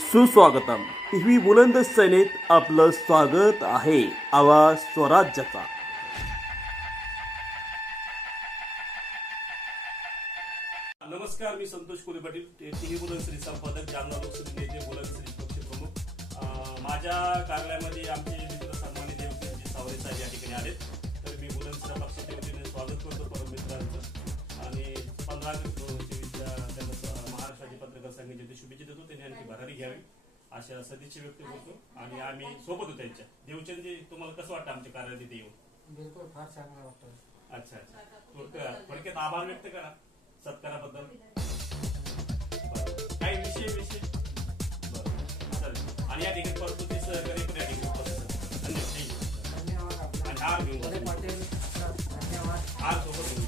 सुस्वागतम. टीव्ही बुलंद सेनेत आपलं स्वागत आहे. आवाज स्वराज्याचा. नमस्कार, मी संतोष कोले पाटील, टीव्ही बुलंद सेने संपादक, जालना लोकसभा नेते, बुलंद सेने पक्ष प्रमुख. माझ्या कार्यालयामध्ये आमचे मित्र सन्माननीय देवजी सावरे साहेब या ठिकाणी आलेत. तर मी बुलंद सेना पक्षाच्या वतीने स्वागत करतो परम मित्रांचं आणि 15 ऑगस्ट त्यांना महाराष्ट्राचे पत्रकार संघाचे शुभेच्छा देतो. त्यांनी आणखी भरारी घ्यावी अशा सदिच्छा व्यक्त करतो आणि आम्ही सोबत होतो त्यांच्या. देवचंदजी, तुम्हाला कसं वाटतं आमच्या कार्यालयात इथे येऊन? बिलकुल फार चांगलं वाटतं. अच्छा अच्छा, थोडक्यात आभार व्यक्त करा सत्काराबद्दल. काही विषय बरं चालेल. आणि या ठिकाणी परतुती सहकारी पण या ठिकाणी धन्यवाद. धन्यवाद. आणि हार घेऊन पाटील, धन्यवाद. हार सोबत घेऊन